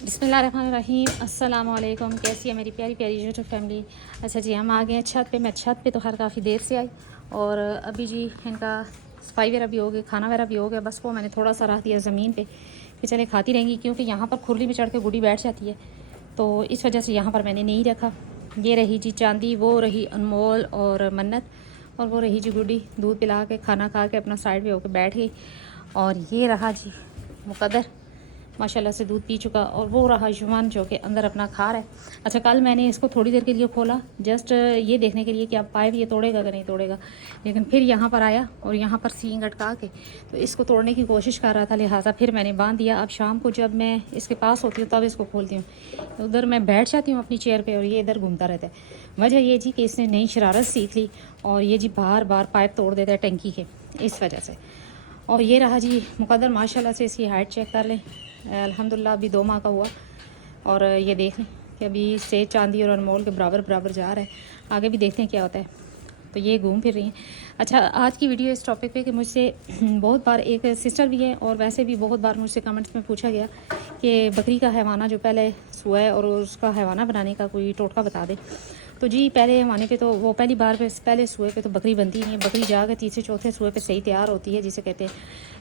बिस्मिल्लाहिर्रहमानिर्रहीम। अस्सलाम वालेकुम। कैसी है मेरी प्यारी प्यारी यूट्यूब फैमिली। अच्छा जी, हम आ गए हैं छत पे। मैं छत पे तो हर काफ़ी देर से आई और अभी जी इनका सफाई वगैरह भी हो गई, खाना वगैरह भी हो गया। बस वो मैंने थोड़ा सा रख दिया ज़मीन पे कि चले खाती रहेंगी, क्योंकि यहाँ पर खुरली में चढ़ के गुड़ी बैठ जाती है, तो इस वजह से यहाँ पर मैंने नहीं रखा। ये रही जी चांदी, वो रही अनमोल और मन्नत, और वो रही जी गुडी। दूध पिला के खाना खा के अपना साइड पे होकर बैठ गई। और ये रहा जी मुकद्दर, माशाल्लाह से दूध पी चुका। और वो रहा युमान जो कि अंदर अपना खा रहा है। अच्छा, कल मैंने इसको थोड़ी देर के लिए खोला, जस्ट ये देखने के लिए कि अब पाइप ये तोड़ेगा कि नहीं तोड़ेगा, लेकिन फिर यहाँ पर आया और यहाँ पर सींग अटका के तो इसको तोड़ने की कोशिश कर रहा था, लिहाजा फिर मैंने बांध दिया। अब शाम को जब मैं इसके पास होती हूँ तब इसको खोलती हूँ, तो उधर मैं बैठ जाती हूँ अपनी चेयर पर और ये इधर घूमता रहता है। वजह ये जी कि इसने नई शरारत सीख ली और ये जी बार बार पाइप तोड़ देता है टंकी के, इस वजह से। और ये रहा जी मुकद्दर, माशाल्लाह से इसकी हाइट चेक कर लें, अल्हम्दुलिल्लाह अभी 2 माह का हुआ। और ये देख लें कि अभी से चांदी और अनमोल के बराबर बराबर जा रहा है। आगे भी देखते हैं क्या होता है। तो ये घूम फिर रही हैं। अच्छा, आज की वीडियो इस टॉपिक पे कि मुझसे बहुत बार, एक सिस्टर भी है और वैसे भी बहुत बार मुझसे कमेंट्स में पूछा गया कि बकरी का हैवाना जो पहले सुआ है और उसका हैवाना बनाने का कोई टोटका बता दे। तो जी पहले हैवाने पे तो वो पहली बार पे पहले सुए पे तो बकरी बनती नहीं है। बकरी जाकर तीसरे चौथे सुए पे सही तैयार होती है, जिसे कहते हैं।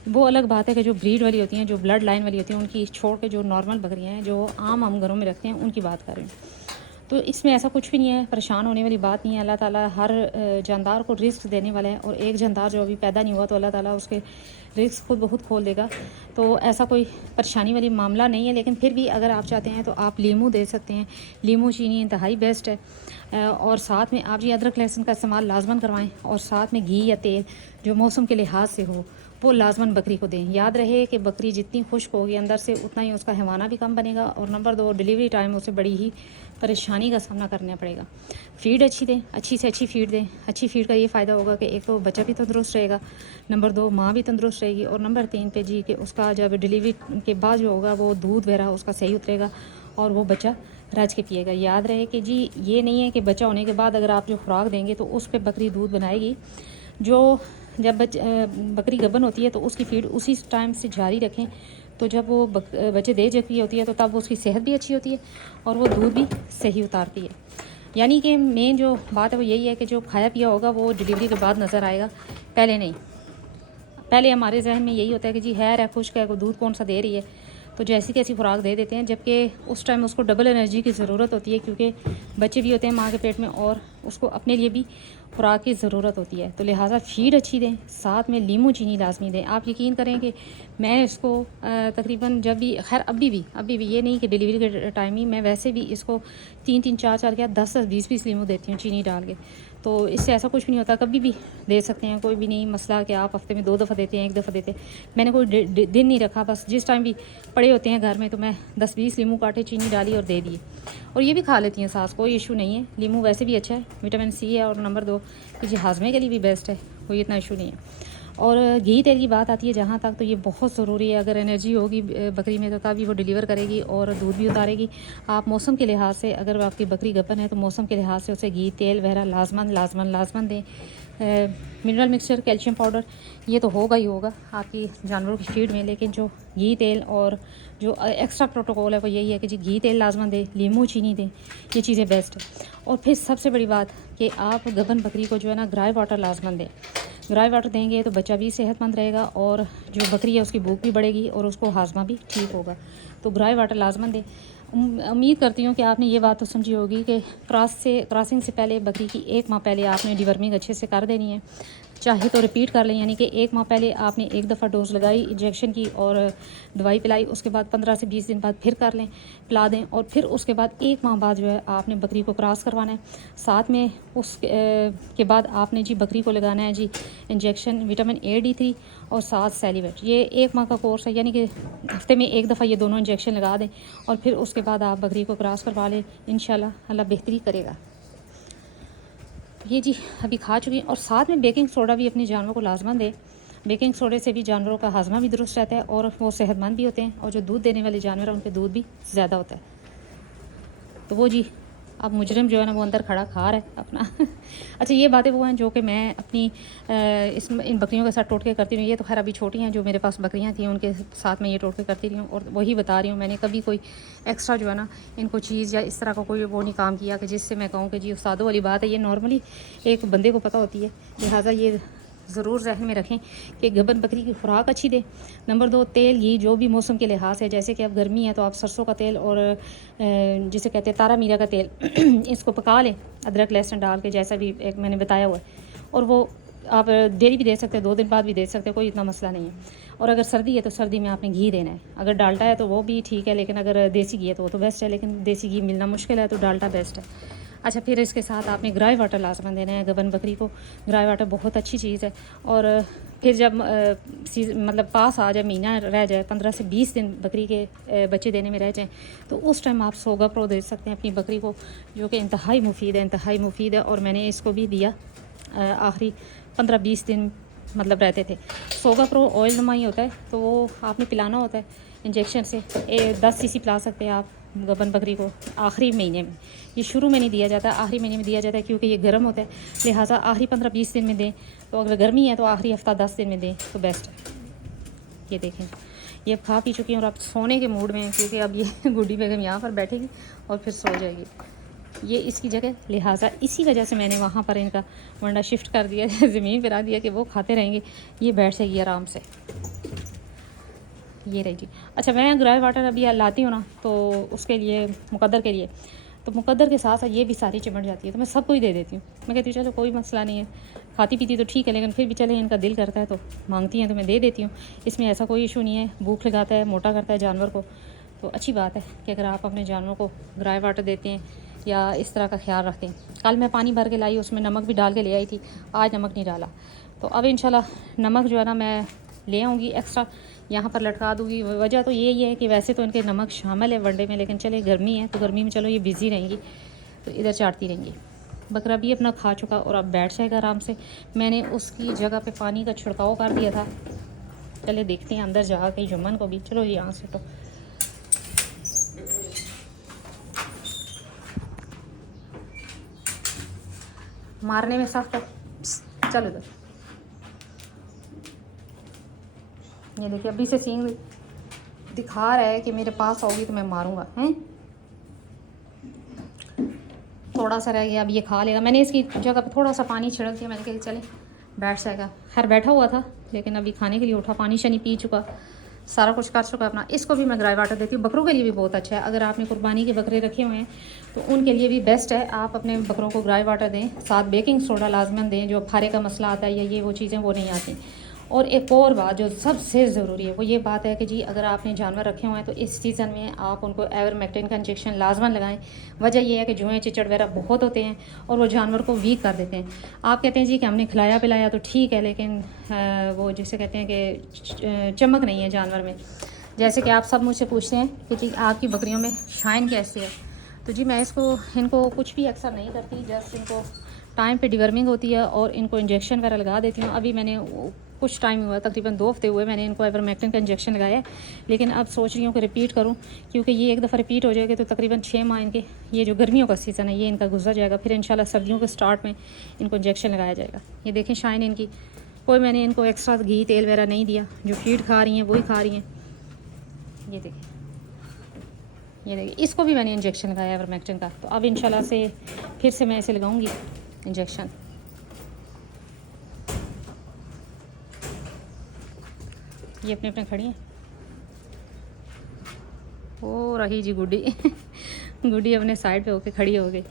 वो अलग बात है कि जो ब्रीड वाली होती हैं, जो ब्लड लाइन वाली होती हैं, उनकी छोड़ के जो नॉर्मल बकरियाँ हैं जो आम हम घरों में रखते हैं, उनकी बात कर रही हूँ। तो इसमें ऐसा कुछ भी नहीं है, परेशान होने वाली बात नहीं है। अल्लाह ताला हर जानदार को रिस्क देने वाला है, और एक जानदार जो अभी पैदा नहीं हुआ तो अल्लाह ताला उसके रिस्क खुद ब खुद खोल देगा। तो ऐसा कोई परेशानी वाली मामला नहीं है। लेकिन फिर भी अगर आप चाहते हैं तो आप लीमू दे सकते हैं। लीमू चीनी इंतहाई बेस्ट है। और साथ में आप जी अदरक लहसुन का इस्तेमाल लाजमन करवाएं, और साथ में घी या तेल जो मौसम के लिहाज से हो वो लाजमन बकरी को दें। याद रहे कि बकरी जितनी खुश्क होगी अंदर से, उतना ही उसका हैवाना भी कम बनेगा, और नंबर 2 डिलीवरी टाइम उसे बड़ी ही परेशानी का सामना करना पड़ेगा। फ़ीड अच्छी दें, अच्छी से अच्छी फ़ीड दें। अच्छी फ़ीड का ये फ़ायदा होगा कि एक तो बच्चा भी तंदुरुस्त रहेगा, नंबर 2 माँ भी तंदुरुस्त रहेगी, और नंबर 3 पे जी कि उसका जब डिलीवरी के बाद जो होगा वो दूध वगैरह उसका सही उतरेगा और वो बच्चा रज के पिएगा। याद रहे कि जी ये नहीं है कि बच्चा होने के बाद अगर आप जो खुराक देंगे तो उस पर बकरी दूध बनाएगी। जो जब बकरी गबन होती है तो उसकी फ़ीड उसी टाइम से जारी रखें, तो जब वो बच्चे दे चुकी होती है तो तब उसकी सेहत भी अच्छी होती है और वो दूध भी सही उतारती है। यानी कि मेन जो बात है वो यही है कि जो खाया पिया होगा वो डिलीवरी के बाद नज़र आएगा, पहले नहीं। पहले हमारे जहन में यही होता है कि जी है खुश्क है, को दूध कौन सा दे रही है, तो जैसी तैसी खुराक दे देते हैं, जबकि उस टाइम उसको डबल एनर्जी की ज़रूरत होती है, क्योंकि बच्चे भी होते हैं माँ के पेट में और उसको अपने लिए भी खुराक की ज़रूरत होती है। तो लिहाजा फ़ीड अच्छी दें, साथ में लीमू चीनी लाजमी दें। आप यकीन करें कि मैं इसको तकरीबन जब भी, खैर अभी भी ये नहीं कि डिलीवरी के टाइम ही, मैं वैसे भी इसको 3-3 4-4 क्या 10-10 20-20 लीमू देती हूँ चीनी डाल के। तो इससे ऐसा कुछ भी नहीं होता, कभी भी दे सकते हैं, कोई भी नहीं मसला कि आप हफ्ते में 2 दफ़ा देते हैं, 1 दफ़ा देते हैं। मैंने कोई दिन नहीं रखा, बस जिस टाइम भी पड़े होते हैं घर में तो मैं 10-20 लीमू काटे, चीनी डाली और दे दिए, और ये भी खा लेती हैं सास, कोई इशू नहीं है। लीमू वैसे भी अच्छा है, विटामिन सी है, और नंबर 2 कि जी हाजमे के लिए भी बेस्ट है, कोई इतना इशू नहीं है। और घी तेल की बात आती है जहाँ तक, तो ये बहुत ज़रूरी है। अगर एनर्जी होगी बकरी में तो तभी वो डिलीवर करेगी और दूध भी उतारेगी। आप मौसम के लिहाज से, अगर आपकी बकरी गपन है तो मौसम के लिहाज से उसे घी तेल वगैरह लाजमन दें। मिनरल मिक्सचर, कैल्शियम पाउडर, ये तो होगा ही होगा आपकी जानवरों की फीड में। लेकिन जो घी तेल और जो एक्स्ट्रा प्रोटोकॉल है वो यही है कि जी घी तेल लाजमन दें, लीमू चीनी दें, ये चीज़ें बेस्ट है। और फिर सबसे बड़ी बात कि आप गबन बकरी को जो है ना ग्राई वाटर लाजमन दें। ग्राई वाटर देंगे तो बच्चा भी सेहतमंद रहेगा, और जो बकरी है उसकी भूख भी बढ़ेगी और उसको हाजमा भी ठीक होगा। तो ग्राई वाटर लाजमन दें। उम्मीद करती हूँ कि आपने ये बात तो समझी होगी कि क्रॉसिंग से पहले बकरी की 1 माह पहले आपने डिवर्मिंग अच्छे से कर देनी है। चाहे तो रिपीट कर लें, यानी कि 1 माह पहले आपने 1 दफ़ा डोज लगाई इंजेक्शन की और दवाई पिलाई, उसके बाद 15 से 20 दिन बाद फिर कर लें, पिला दें, और फिर उसके बाद 1 माह बाद जो है आपने बकरी को क्रॉस करवाना है। साथ में उस के बाद आपने जी बकरी को लगाना है जी इंजेक्शन विटामिन A, D3 और साथ सेलिवेट। ये 1 माह का कोर्स है, यानी कि हफ्ते में 1 दफ़ा ये दोनों इंजेक्शन लगा दें, और फिर उसके बाद आप बकरी को क्रॉस करवा लें। इंशाल्लाह अल्लाह बेहतरी करेगा। ये जी अभी खा चुकी, और साथ में बेकिंग सोडा भी अपने जानवरों को लाजमन दें। बेकिंग सोडे से भी जानवरों का हाजमा भी दुरुस्त रहता है और वो सेहतमंद भी होते हैं, और जो दूध देने वाले जानवर हैं उनके दूध भी ज़्यादा होता है। तो वो जी अब मुजरिम जो है ना वो अंदर खड़ा खा रहा है अपना अच्छा ये बातें वो हैं जो कि मैं अपनी इन बकरियों के साथ टोटके करती रही हूँ। ये तो खैर अभी छोटी हैं, जो मेरे पास बकरियाँ थी उनके साथ मैं ये टोटके करती रही हूँ और वही बता रही हूँ। मैंने कभी कोई एक्स्ट्रा जो है ना इनको चीज़ या इस तरह का कोई वो नहीं काम किया कि जिससे मैं कहूँ कि जी उस्तादों वाली बात है। ये नॉर्मली एक बंदे को पता होती है, लिहाजा ये ज़रूर जहन में रखें कि गबन बकरी की खुराक अच्छी दे। नंबर 2, तेल घी जो भी मौसम के लिहाज है, जैसे कि अब गर्मी है तो आप सरसों का तेल और जिसे कहते हैं तारा मीरा का तेल इसको पका लें अदरक लहसुन डाल के, जैसा भी एक मैंने बताया हुआ है। और वो आप डेली भी दे सकते हैं, 2 दिन बाद भी दे सकते हैं, कोई इतना मसला नहीं है। और अगर सर्दी है तो सर्दी में आपने घी देना है। अगर डाल्डा है तो वो भी ठीक है, लेकिन अगर देसी घी है तो वो तो बेस्ट है, लेकिन देसी घी मिलना मुश्किल है तो डाल्डा बेस्ट है। अच्छा, फिर इसके साथ आपने ग्राई वाटर लाजमन देना है गबन बकरी को। ग्राई वाटर बहुत अच्छी चीज़ है। और फिर जब मतलब पास आ जाए, महीना रह जाए, 15 से 20 दिन बकरी के बच्चे देने में रह जाएँ, तो उस टाइम आप सोगा प्रो दे सकते हैं अपनी बकरी को, जो कि इंतहाई मुफीद है। और मैंने इसको भी दिया आखिरी 15-20 दिन मतलब रहते थे। सोगा प्रो ऑयल नुमाई होता है, तो वो आपने पिलाना होता है इंजेक्शन से। 10 सीसी पिला सकते हैं आप गबन बकरी को आखिरी महीने में। ये शुरू में नहीं दिया जाता, आखिरी महीने में दिया जाता है, क्योंकि ये गर्म होता है, लिहाजा आखिरी 15-20 दिन में दें। तो अगर गर्मी है तो आखिरी हफ्ता 10 दिन में दें तो बेस्ट है। ये देखें, ये खा पी चुकी हैं और अब सोने के मूड में हैं, क्योंकि अब ये गुड्डी बेगम यहाँ पर बैठेगी और फिर सो जाएगी ये इसकी जगह। लिहाजा इसी वजह से मैंने वहाँ पर इनका वंडा शिफ्ट कर दिया ज़मीन पर आ दिया कि वो खाते रहेंगे, ये बैठ जाएगी आराम से। ये रही जी। अच्छा, मैं ग्राई वाटर अभी लाती हूँ ना, तो उसके लिए मुकद्दर के लिए, तो मुकद्दर के साथ साथ ये भी सारी चिमट जाती है, तो मैं सबको ही दे देती हूँ। मैं कहती हूँ चलो कोई मसला नहीं है, खाती पीती तो ठीक है, लेकिन फिर भी चले इनका दिल करता है तो मांगती हैं तो मैं दे देती हूँ। इसमें ऐसा कोई इशू नहीं है। भूख लगाता है, मोटा करता है जानवर को, तो अच्छी बात है कि अगर आप अपने जानवर को ग्राई वाटर देते हैं या इस तरह का ख्याल रखते हैं। कल मैं पानी भर के लाई, उसमें नमक भी डाल के ले आई थी, आज नमक नहीं डाला। तो अब इंशाल्लाह नमक जो है ना मैं ले आऊँगी एक्स्ट्रा, यहाँ पर लटका दूँगी। वजह तो यही है कि वैसे तो इनके नमक शामिल है वनडे में, लेकिन चले गर्मी है तो गर्मी में चलो ये बिज़ी रहेंगी तो इधर चाटती रहेंगी। बकरा भी अपना खा चुका और अब बैठ जाएगा आराम से। मैंने उसकी जगह पे पानी का छिड़काव कर दिया था। चले देखते हैं अंदर जा के जुम्मन को भी। चलो यहाँ से तो मारने में सख्त है। चलो इधर, ये देखिए अभी से सींग दिखा रहा है कि मेरे पास आओगी तो मैं मारूंगा। हैं, थोड़ा सा रह गया, अब ये खा लेगा। मैंने इसकी जगह पे थोड़ा सा पानी छिड़क दिया, मैंने कहा चले बैठ जाएगा। खैर बैठा हुआ था, लेकिन अभी खाने के लिए उठा, पानी शनी पी चुका, सारा कुछ कर चुका अपना। इसको भी मैं ग्राई वाटर देती हूँ। बकरों के लिए भी बहुत अच्छा है। अगर आपने कुर्बानी के बकरे रखे हुए हैं तो उनके लिए भी बेस्ट है, आप अपने बकरों को ग्राई वाटर दें, साथ बेकिंग सोडा लाजमन दें। जो फारे का मसला आता है या ये वो चीज़ें वो नहीं आती। और एक और बात जो सबसे ज़रूरी है वो ये बात है कि जी अगर आपने जानवर रखे हुए हैं तो इस सीज़न में आप उनको एवरमेक्टिन का इंजेक्शन लाजमन लगाएं। वजह यह है कि जुएँ चिचड़ वगैरह बहुत होते हैं और वो जानवर को वीक कर देते हैं। आप कहते हैं जी कि हमने खिलाया पिलाया तो ठीक है, लेकिन वो जिसे कहते हैं कि चमक नहीं है जानवर में। जैसे कि आप सब मुझसे पूछते हैं कि जी आपकी बकरियों में शाइन कैसी है, तो जी मैं इनको कुछ भी अक्सर नहीं करती, जस्ट इनको टाइम पे डिवर्मिंग होती है और इनको इंजेक्शन वगैरह लगा देती हूँ। अभी मैंने कुछ टाइम हुआ, तकरीबन 2 हफ्ते हुए मैंने इनको एवरमेक्टिन का इंजेक्शन लगाया है, लेकिन अब सोच रही हूँ कि रिपीट करूँ, क्योंकि ये एक दफ़ा रिपीट हो जाएगा तो तकरीबन 6 माह इनके, ये जो गर्मियों का सीज़न है ये इनका गुजर जाएगा, फिर इंशाल्लाह सर्दियों के स्टार्ट में इनको इंजेक्शन लगाया जाएगा। ये देखें शाइन इनकी, कोई मैंने इनको एक्स्ट्रा घी तेल वगैरह नहीं दिया, जो फीड खा रही हैं वही खा रही हैं। ये देखिए इसको भी मैंने इंजेक्शन लगाया एवरमेक्टिन का, तो अब इंशाल्लाह से फिर से मैं इसे लगाऊंगी इंजेक्शन। ये अपने अपने खड़ी हैं। ओ रही जी गुड्डी गुड्डी अपने साइड पे होके खड़ी हो गई।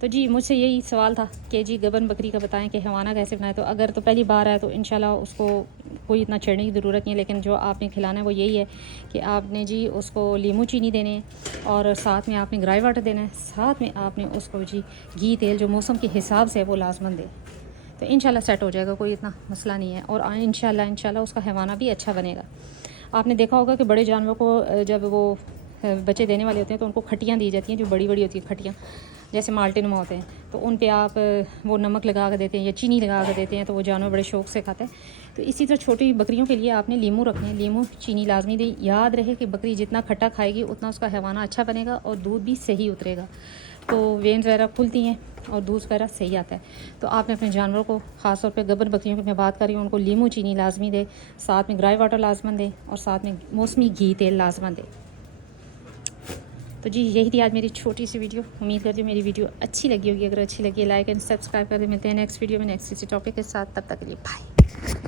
तो जी मुझसे यही सवाल था कि जी गबन बकरी का बताएं कि हवाना कैसे बनाए। तो अगर तो पहली बार है तो इंशाल्लाह उसको कोई इतना छेड़ने की ज़रूरत नहीं है, लेकिन जो आपने खिलाना है वो यही है कि आपने जी उसको लीमू चीनी देने हैं और साथ में आपने ग्राई वाटर देना है, साथ में आपने उसको जी घी तेल जो मौसम के हिसाब से वो लाजमन दें, तो इंशाल्लाह सेट हो जाएगा, कोई इतना मसला नहीं है। और इंशाल्लाह उसका हवाना भी अच्छा बनेगा। आपने देखा होगा कि बड़े जानवरों को जब वो बच्चे देने वाले होते हैं तो उनको खटियाँ दी जाती हैं, जो बड़ी बड़ी होती है खटियाँ, जैसे माल्टे नुमा होते हैं, तो उन पे आप वो नमक लगा कर देते हैं या चीनी लगा कर देते हैं, तो वो जानवर बड़े शौक़ से खाते हैं। तो इसी तरह छोटी बकरियों के लिए आपने लीमू रखने हैं, लीमू चीनी लाजमी दें। याद रहे कि बकरी जितना खट्टा खाएगी उतना उसका हैवाना अच्छा बनेगा और दूध भी सही उतरेगा, तो वेन्स वगैरह खुलती हैं और दूध वगैरह सही आता है। तो आपने अपने जानवरों को, ख़ास तौर पे गब्बर बकरियों की मैं बात कर रही हूँ, उनको लीमू चीनी लाजमी दें, साथ में ग्राई वाटर लाजमन दें और साथ में मौसमी घी तेल लाजमन दें। तो जी यही थी आज मेरी छोटी सी वीडियो। उम्मीद करती हूँ मेरी वीडियो अच्छी लगी होगी। अगर अच्छी लगी लाइक एंड सब्सक्राइब कर दें। मिलते हैं नेक्स्ट वीडियो में नेक्स्ट किसी टॉपिक के साथ। तब तक के लिए बाय।